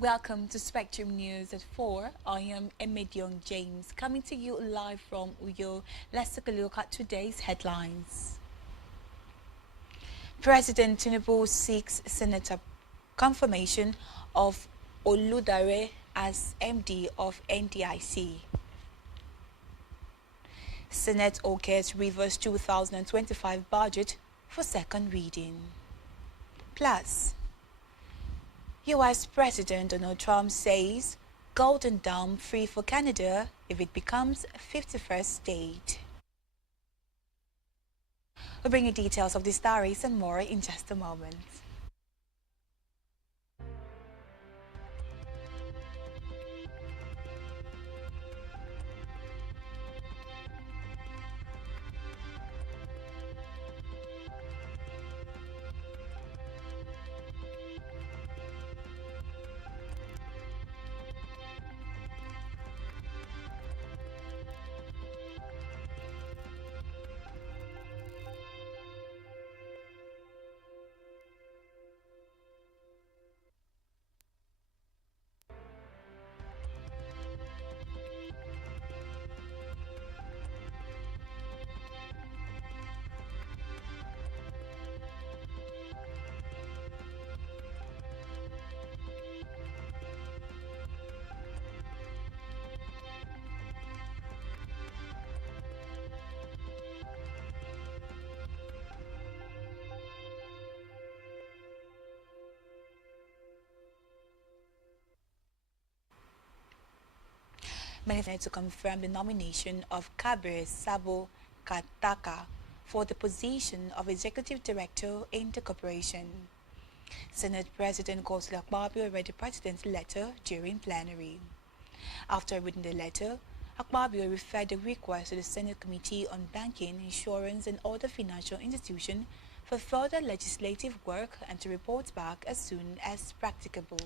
Welcome to Spectrum News at 4. I am Emmett Young James coming to you live from Uyo. Let's take a look at today's headlines. President Tinubu seeks Senator confirmation of Oludare as MD of NDIC. Senate okayed Rivers 2025 budget for second reading. Plus, U.S. President Donald Trump says Golden Dome free for Canada if it becomes 51st state. We'll bring you details of these stories and more in just a moment. Manifested to confirm the nomination of Kabir Sabo Kataka for the position of Executive Director in the corporation. Senate President Godswill Akpabio read the President's letter during plenary. After reading the letter, Akpabio referred the request to the Senate Committee on Banking, Insurance and Other Financial Institutions for further legislative work and to report back as soon as practicable.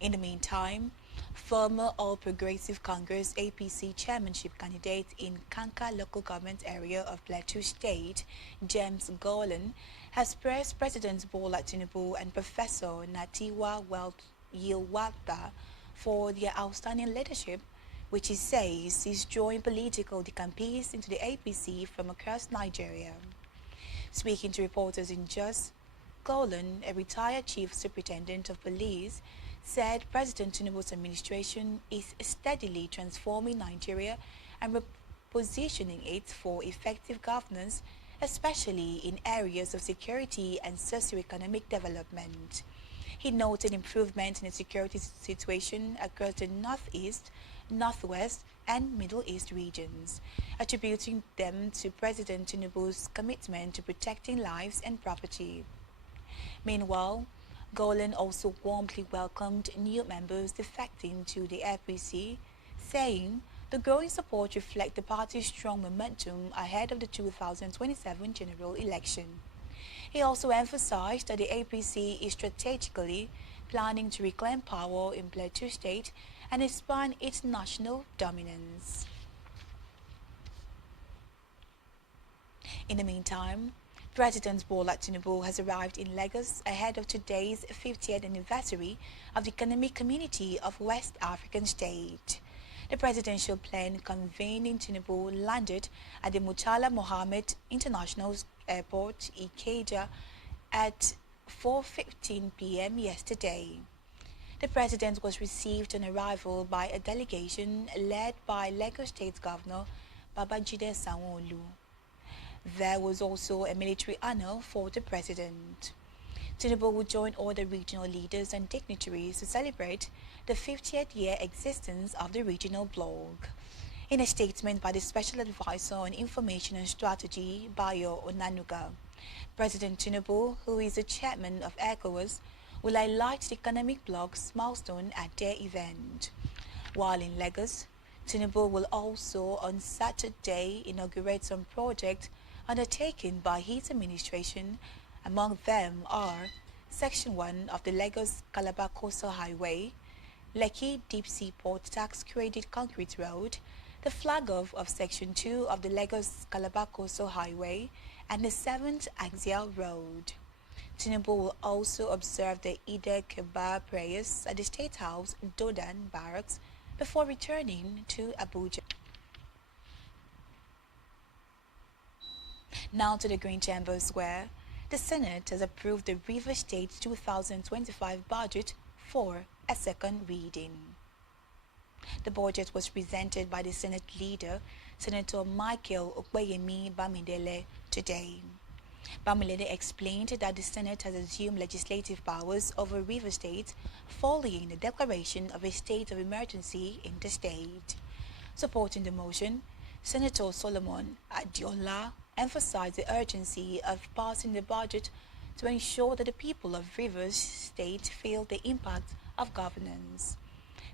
In the meantime, former All Progressive Congress APC chairmanship candidate in Kanka local government area of Plateau State, James Golan, has praised President Bola Tinubu and Professor Natiwa Yilwata for their outstanding leadership, which he says is drawing political decampees into the APC from across Nigeria. Speaking to reporters in Jos, Golan, a retired chief superintendent of police, said President Tinubu's administration is steadily transforming Nigeria and repositioning it for effective governance, especially in areas of security and socio-economic development. He noted improvement in the security situation across the Northeast, Northwest, and Middle East regions, attributing them to President Tinubu's commitment to protecting lives and property. Meanwhile, Golan also warmly welcomed new members defecting to the APC, saying the growing support reflects the party's strong momentum ahead of the 2027 general election. He also emphasized that the APC is strategically planning to reclaim power in Plateau State and expand its national dominance. In the meantime, President Bola Tinubu has arrived in Lagos ahead of today's 50th anniversary of the Economic Community of West African State. The presidential plane convening Tinubu landed at the Murtala Mohammed International Airport, Ikeja, at 4:15 p.m. yesterday. The president was received on arrival by a delegation led by Lagos State Governor Babajide Sanwo-Olu. There was also a military honor for the president. Tinubu will join all the regional leaders and dignitaries to celebrate the 50th year existence of the regional bloc. In a statement by the Special Advisor on Information and Strategy, Bayo Onanuga, President Tinubu, who is the chairman of ECOWAS, will highlight the economic bloc's milestone at their event. While in Lagos, Tinubu will also on Saturday inaugurate some projects undertaken by his administration. Among them are Section 1 of the Lagos-Calabar Coastal Highway, Lekki Deep Sea Port Tax Credit Concrete Road, the flag-off of Section 2 of the Lagos-Calabar Coastal Highway, and the 7th Axial Road. Tinubu will also observe the Eid Kibar prayers at the State House, Dodan Barracks, before returning to Abuja. Now to the Green Chambers, where the Senate has approved the Rivers State 2025 budget for a second reading. The budget was presented by the Senate leader, Senator Michael Okweyemi Bamidele, today. Bamidele explained that the Senate has assumed legislative powers over Rivers State following the declaration of a state of emergency in the state. Supporting the motion, Senator Solomon Adiola emphasized the urgency of passing the budget to ensure that the people of Rivers State feel the impact of governance.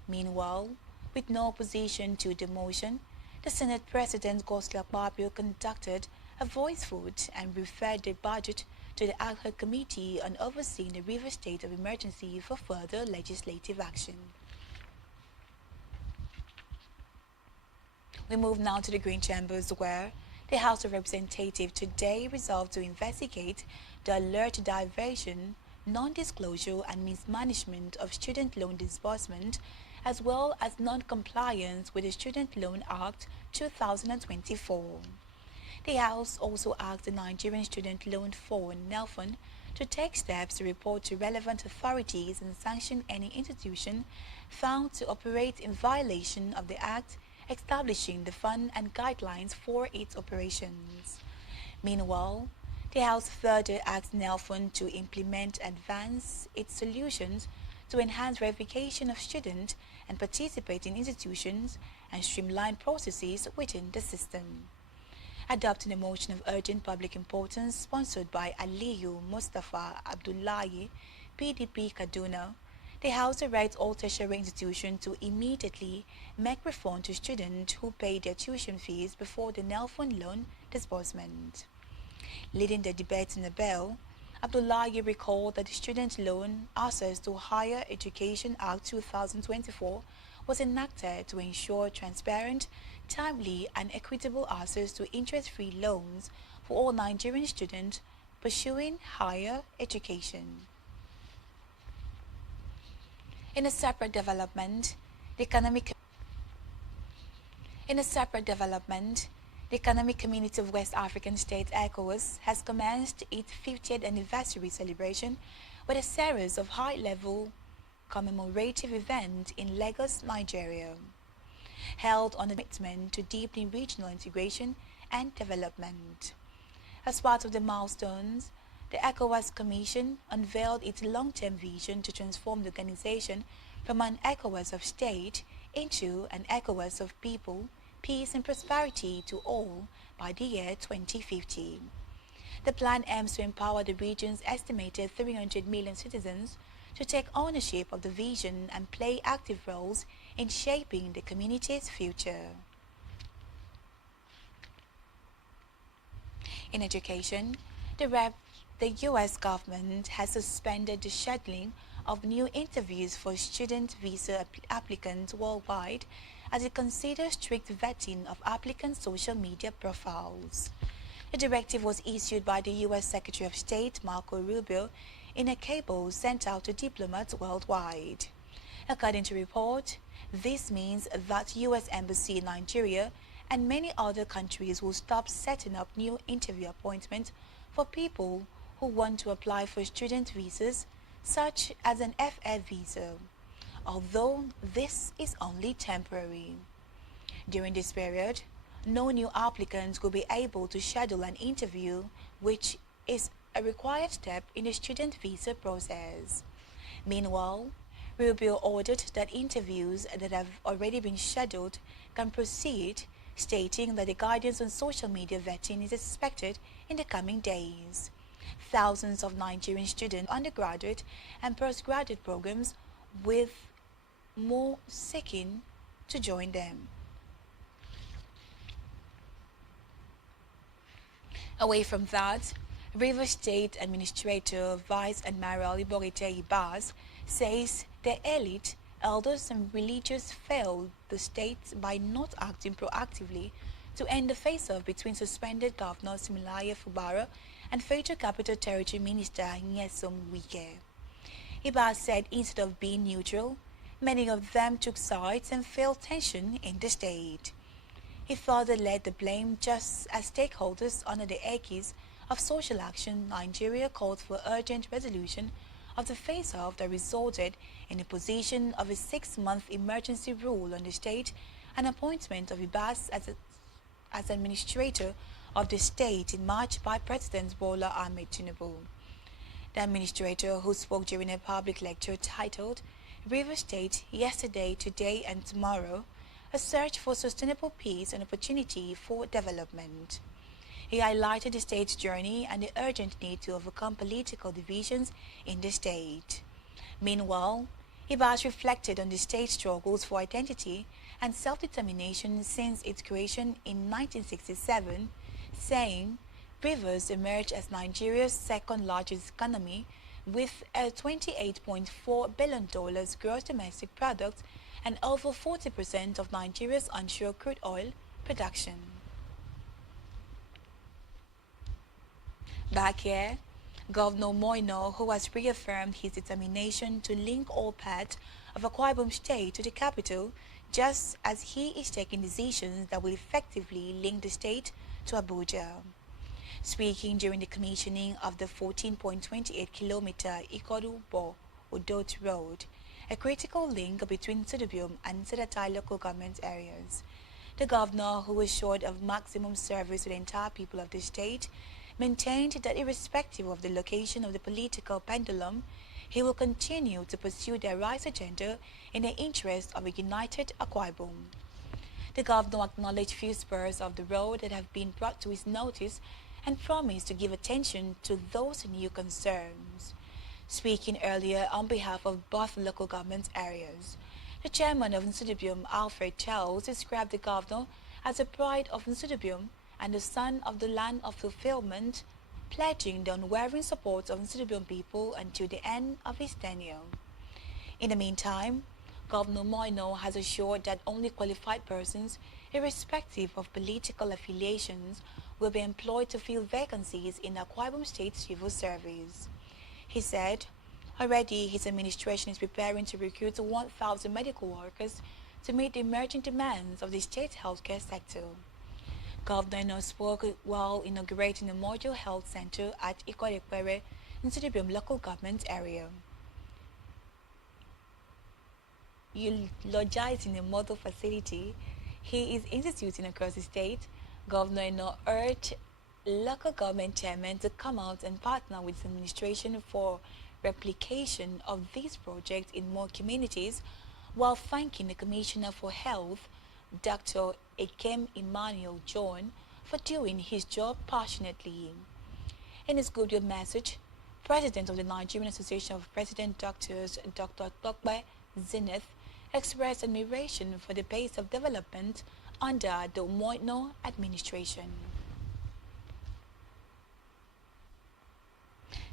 Meanwhile, with no opposition to the motion, the Senate President Godswill Akpabio conducted a voice vote and referred the budget to the Ad Hoc Committee on overseeing the Rivers State of Emergency for further legislative action. We move now to the Green Chambers, where the House of Representatives today resolved to investigate the alleged diversion, non-disclosure and mismanagement of student loan disbursement, as well as non-compliance with the Student Loan Act 2024. The House also asked the Nigerian Student Loan Fund, NELFUN, to take steps to report to relevant authorities and sanction any institution found to operate in violation of the Act establishing the fund and guidelines for its operations. Meanwhile, the House further asked NELFUN to implement and advance its solutions to enhance verification of students and participate in institutions and streamline processes within the system. Adopting a motion of urgent public importance sponsored by Aliyu Mustafa Abdullahi, PDP Kaduna, the House directs all tertiary institutions to immediately make refund to students who paid their tuition fees before the NELFUN loan disbursement. Leading the debate in the bill, Abdullahi recalled that the Student Loan Access to Higher Education Act 2024 was enacted to ensure transparent, timely and equitable access to interest-free loans for all Nigerian students pursuing higher education. In a separate development, the Economic Community of West African States, ECOWAS, has commenced its 50th anniversary celebration with a series of high-level commemorative events in Lagos, Nigeria, held on the commitment to deepening regional integration and development. As part of the milestones, the ECOWAS Commission unveiled its long-term vision to transform the organization from an ECOWAS of state into an ECOWAS of people, peace and prosperity to all by the year 2050. The plan aims to empower the region's estimated 300 million citizens to take ownership of the vision and play active roles in shaping the community's future. In education, the U.S. government has suspended the scheduling of new interviews for student visa applicants worldwide as it considers strict vetting of applicants' social media profiles. The directive was issued by the U.S. Secretary of State Marco Rubio in a cable sent out to diplomats worldwide. According to report, this means that U.S. Embassy in Nigeria and many other countries will stop setting up new interview appointments for people who want to apply for student visas, such as an FA visa, although this is only temporary. During this period, no new applicants will be able to schedule an interview, which is a required step in the student visa process. Meanwhile, Rubio ordered that interviews that have already been scheduled can proceed, stating that the guidance on social media vetting is expected in the coming days. Thousands of Nigerian students, undergraduate and postgraduate programs, with more seeking to join them. Away from that, Rivers State Administrator Vice Admiral Iborite Ibas says the elite, elders and religious failed the state by not acting proactively to end the face-off between suspended Governor Similaye Fubara and Federal Capital Territory Minister Nyesom Wike. Ibas said instead of being neutral, many of them took sides and fueled tension in the state. He further laid the blame just as stakeholders under the aegis of social action Nigeria called for urgent resolution of the face-off that resulted in the position of a 6-month emergency rule on the state and appointment of Ibas as administrator of the state in March by President Bola Ahmed Tinubu. The administrator, who spoke during a public lecture titled River State Yesterday, Today and Tomorrow, a search for sustainable peace and opportunity for development. He highlighted the state's journey and the urgent need to overcome political divisions in the state. Meanwhile, Ibas reflected on the state's struggles for identity and self-determination since its creation in 1967, saying, Rivers emerged as Nigeria's second-largest economy with a $28.4 billion gross domestic product and over 40% of Nigeria's onshore crude oil production. Back here, Governor Moino, who has reaffirmed his determination to link all parts of Akwa Ibom State to the capital, just as he is taking decisions that will effectively link the state to Abuja. Speaking during the commissioning of the 14.28-kilometer Ikodu-Bo-Odot Road, a critical link between Sudubium and Sedatai local government areas, the governor, who assured of maximum service to the entire people of the state, maintained that irrespective of the location of the political pendulum, he will continue to pursue their rights agenda in the interest of a united Akwa Ibom. The governor acknowledged few spurs of the road that have been brought to his notice and promised to give attention to those new concerns. Speaking earlier on behalf of both local government areas, the chairman of Nsudibium, Alfred Charles, described the governor as a pride of Nsudibium and the son of the land of fulfillment, pledging the unwavering support of Nsudibium people until the end of his tenure. In the meantime, Governor Moino has assured that only qualified persons, irrespective of political affiliations, will be employed to fill vacancies in Akwa Ibom State Civil Service. He said, already his administration is preparing to recruit 1,000 medical workers to meet the emerging demands of the state healthcare sector. Governor spoke while inaugurating a module health center at Ikodekwere in Sudibium local government area. Eulogizing a model facility he is instituting across the state, Governor urged local government chairmen to come out and partner with his administration for replication of these projects in more communities, while thanking the Commissioner for Health, Dr. Ekem Emmanuel John, for doing his job passionately. In his goodwill message, President of the Nigerian Association of President Doctors, Dr. Tokbe Zenith, expressed admiration for the pace of development under the Moino administration.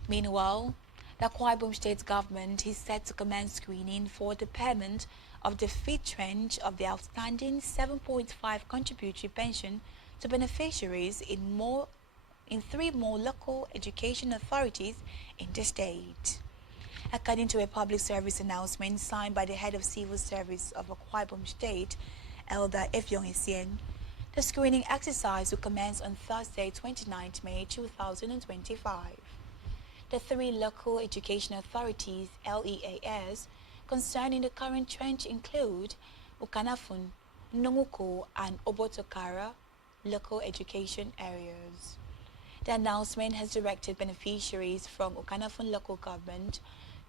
Meanwhile, the Akwa Ibom State government is set to commence screening for the payment of the fifth tranche of the outstanding 7.5 contributory pension to beneficiaries in 3 more local education authorities in the state. According to a public service announcement signed by the head of civil service of Akwa Ibom State, Elder Efyong Essien, the screening exercise will commence on Thursday, 29 May 2025. The 3 local education authorities, LEAS, concerning the current tranche include Ukanafun, Nonguko, and Obotokara local education areas. The announcement has directed beneficiaries from Ukanafun local government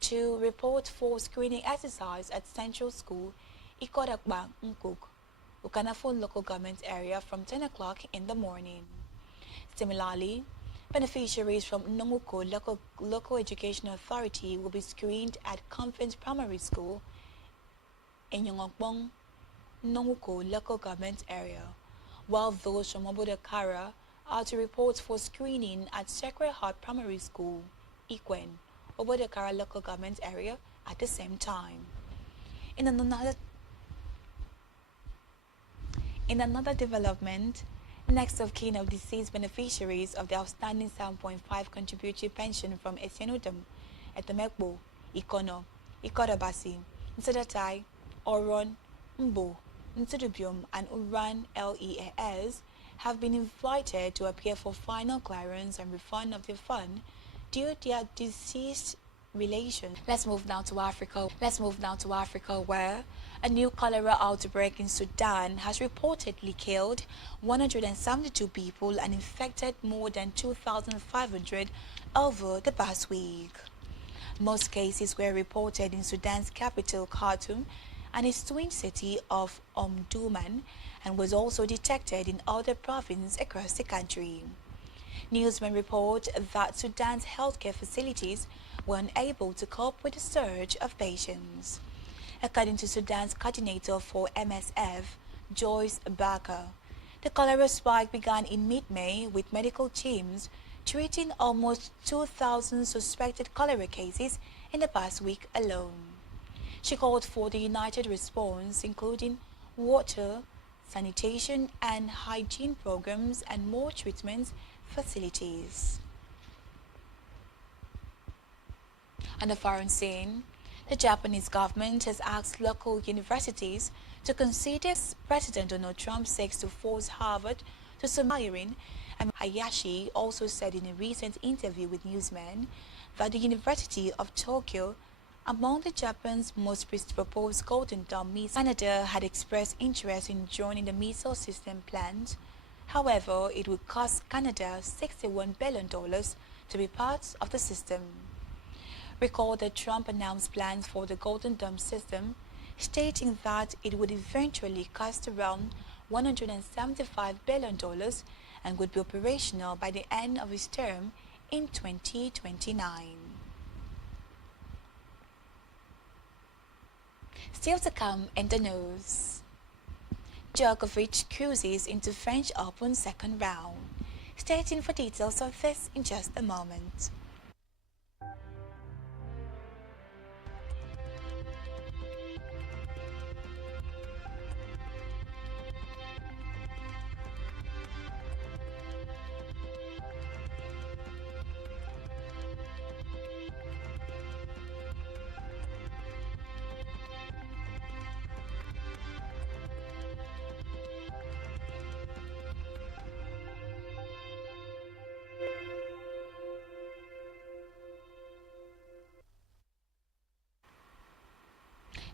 to report for screening exercise at Central School, Ikodakba Nkuk, Ukanafun local government area from 10 o'clock in the morning. Similarly, beneficiaries from Nonguko local education authority will be screened at Conference Primary School in Yongokbong, Nonguko local government area, while those from Obodakara are to report for screening at Sacred Heart Primary School, Ikwen, Obodakara local government area at the same time. In another development, Next of kin of deceased beneficiaries of the outstanding 7.5 contributory pension from Esienudam, Etemekbo, Ikono, Ikodabasi, Nsedatai, Oron, Mbo, Nsudubium, and Uran LEAS have been invited to appear for final clearance and refund of their fund due to their deceased relations. Let's move now to Africa, where a new cholera outbreak in Sudan has reportedly killed 172 people and infected more than 2,500 over the past week. Most cases were reported in Sudan's capital, Khartoum, and its twin city of Omdurman, and was also detected in other provinces across the country. Newsmen report that Sudan's healthcare facilities were unable to cope with the surge of patients. According to Sudan's coordinator for MSF, Joyce Barker, the cholera spike began in mid-May with medical teams treating almost 2,000 suspected cholera cases in the past week alone. She called for the united response, including water, sanitation and hygiene programs and more treatment facilities. On the foreign scene, the Japanese government has asked local universities to consider President Donald Trump seeks to force Harvard to hiring, and Hayashi also said in a recent interview with newsmen that the University of Tokyo, among the Japan's most proposed Golden Dome missiles, Canada had expressed interest in joining the missile system planned. However, it would cost Canada $61 billion to be part of the system. Recall that Trump announced plans for the Golden Dome system, stating that it would eventually cost around $175 billion and would be operational by the end of his term in 2029. Still to come in the news. Djokovic cruises into French Open second round. Stay tuned for details of this in just a moment.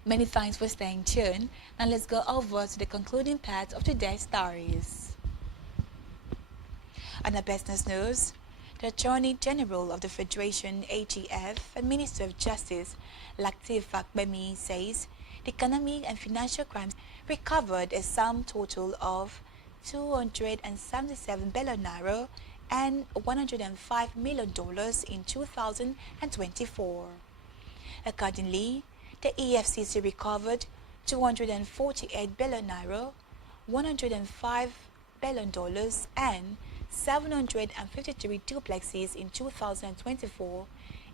Many thanks for staying tuned. Now let's go over to the concluding part of today's stories. On the business news, the Attorney General of the Federation AGF and Minister of Justice Lateef Fagbemi says the economic and financial crimes recovered a sum total of 277 billion naira and $105 million in 2024. Accordingly, the EFCC recovered 248 billion naira, $105 billion and 753 duplexes in 2024,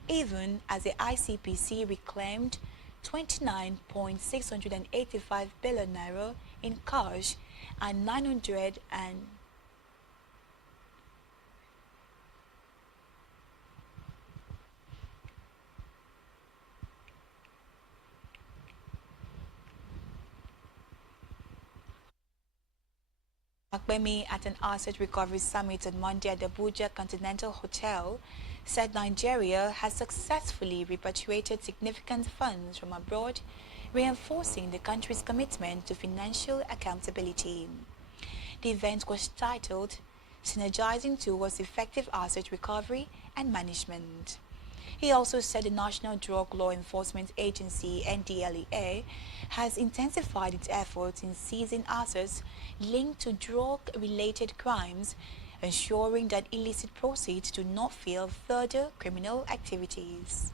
even as the ICPC reclaimed 29.685 billion naira in cash and 900 and Fagbemi at an asset recovery summit on Monday at the Abuja Continental Hotel said Nigeria has successfully repatriated significant funds from abroad, reinforcing the country's commitment to financial accountability. The event was titled Synergizing Towards Effective Asset Recovery and Management. He also said the National Drug Law Enforcement Agency, NDLEA, has intensified its efforts in seizing assets linked to drug-related crimes, ensuring that illicit proceeds do not fuel further criminal activities.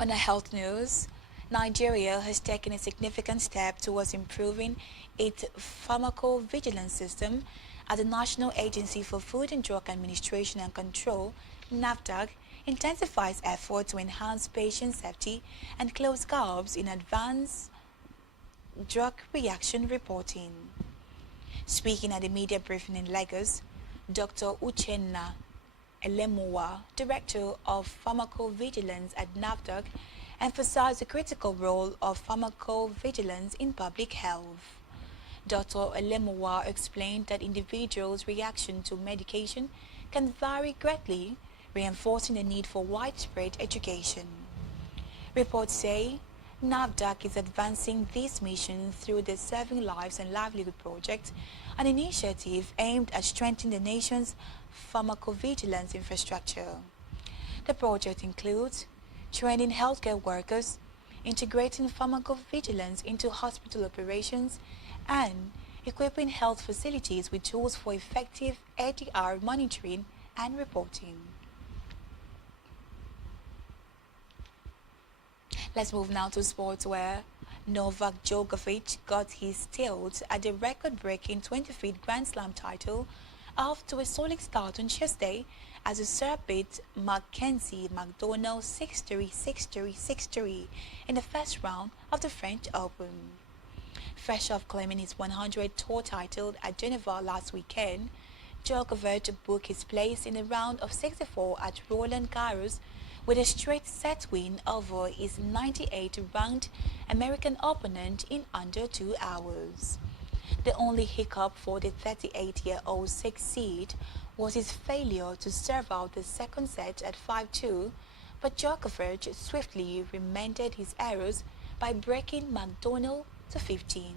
On a health news, Nigeria has taken a significant step towards improving its pharmacovigilance system as the National Agency for Food and Drug Administration and Control, NAFDAC, intensifies efforts to enhance patient safety and close gaps in advance drug reaction reporting. Speaking at a media briefing in Lagos, Dr. Uchenna Elemowa, Director of Pharmacovigilance at NAFDAC, emphasized the critical role of pharmacovigilance in public health. Dr. Elemowa explained that individuals' reaction to medication can vary greatly, reinforcing the need for widespread education. Reports say NAFDAC is advancing this mission through the Saving Lives and Livelihood Project, an initiative aimed at strengthening the nation's pharmacovigilance infrastructure. The project includes training healthcare workers, integrating pharmacovigilance into hospital operations, and equipping health facilities with tools for effective ADR monitoring and reporting. Let's move now to sports, where Novak Djokovic got his tilt at the record-breaking 20th Grand Slam title off to a solid start on Tuesday as the Serb beat Mackenzie McDonald 6-3, 6-3, 6-3 in the first round of the French Open. Fresh off claiming his 100th tour title at Geneva last weekend, Djokovic booked his place in the round of 64 at Roland Garros with a straight set win over his 98th-ranked American opponent in under 2 hours. The only hiccup for the 38-year-old 6th seed was his failure to serve out the second set at 5-2, but Djokovic swiftly remended his errors by breaking McDonald to 15.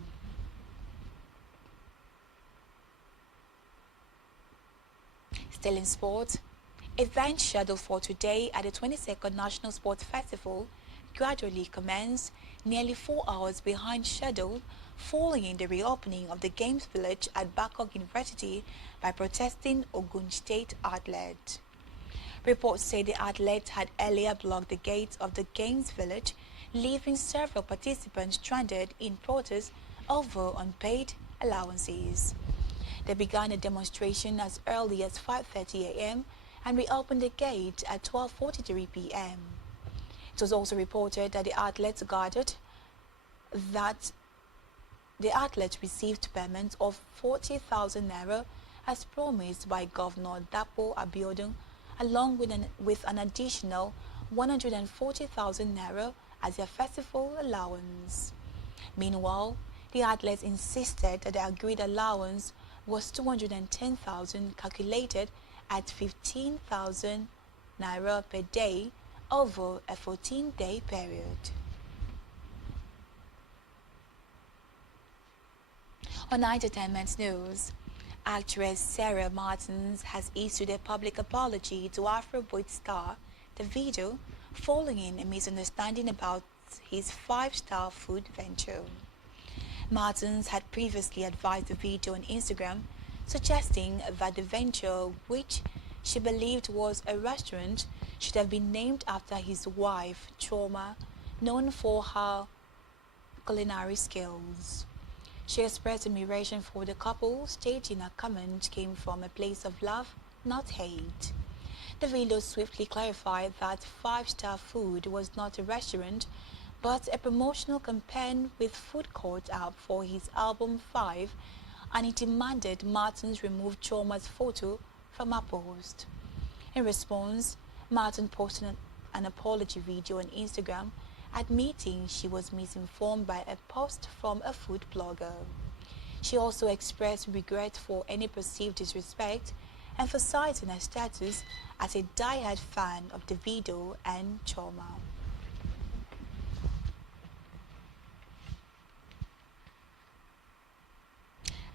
Still in sport, events scheduled for today at the 22nd National Sports Festival gradually commenced nearly 4 hours behind schedule following the reopening of the Games Village at Babcock University by protesting Ogun State athletes. Reports say the athletes had earlier blocked the gates of the Games Village, leaving several participants stranded in protest over unpaid allowances. They began a demonstration as early as 5:30 a.m. and reopened the gate at 12:43 p.m. It was also reported that the athletes received payments of 40,000 naira as promised by Governor Dapo Abiodun, along with an additional 140,000 naira as their festival allowance. Meanwhile, the athletes insisted that the agreed allowance was 210,000, calculated at 15,000 naira per day over a 14-day period. On entertainment news, actress Sarah Martins has issued a public apology to Afrobeat star Davido following a misunderstanding about his five-star food venture. Martins had previously advised Davido on Instagram, suggesting that the venture, which she believed was a restaurant, should have been named after his wife, Choma, known for her culinary skills. She expressed admiration for the couple, stating her comment came from a place of love, not hate. Davido swiftly clarified that five-star food was not a restaurant, but a promotional campaign with food court app for his album 5, and he demanded Martins remove Choma's photo from her post. In response, Martin posted an apology video on Instagram, admitting she was misinformed by a post from a food blogger. She also expressed regret for any perceived disrespect, emphasizing her status as a die-hard fan of Davido and Choma.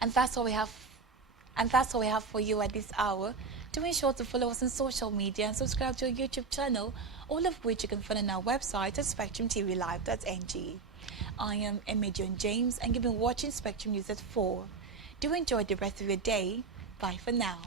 And that's all we have for you at this hour. Do ensure to follow us on social media and subscribe to our YouTube channel, all of which you can find on our website at spectrumtvlive.ng. I am Emedion James, and you've been watching Spectrum News at 4. Do enjoy the rest of your day. Bye for now.